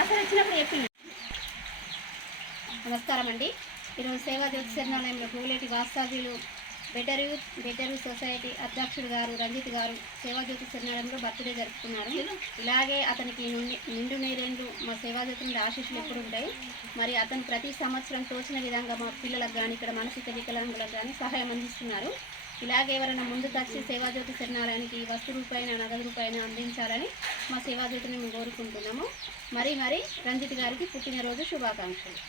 అసలు వచ్చినప్పుడు చెప్పింది. నమస్కారం అండి. ఈరోజు సేవా జ్యోతి శరణాలయంలో గోలేటి వాస్తవ్యులు బెటర్ సొసైటీ అధ్యక్షుడు గారు రంజిత్ గారు సేవా జ్యోతి శరణాలయంలో బర్త్డే జరుపుకున్నారు. ఇలాగే అతనికి నిండు నేరేండు మా సేవా జ్యోతి నుండి ఆశీస్సులు ఎప్పుడు ఉంటాయి. మరి అతను ప్రతి సంవత్సరం తోచిన విధంగా మా పిల్లలకు కానీ ఇక్కడ మానసిక వికలాంగులకు కానీ సహాయం అందిస్తున్నారు. ఇలాగే ఎవరైనా ముందుకు వచ్చి సేవాజ్యోతి శరణాలయానికి వస్తు రూపాయన నగదు రూపాయన అందించాలని మా సేవాజ్యోతిని మేము కోరుకుంటున్నాము. మరి రంజిత్ గారికి పుట్టినరోజు శుభాకాంక్షలు.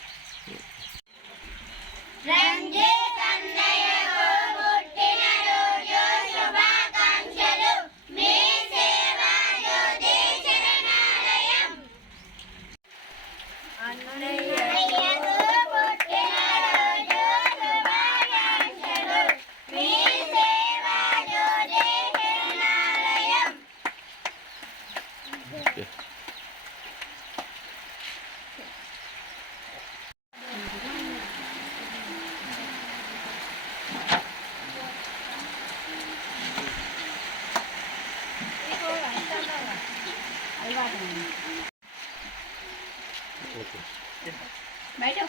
బయట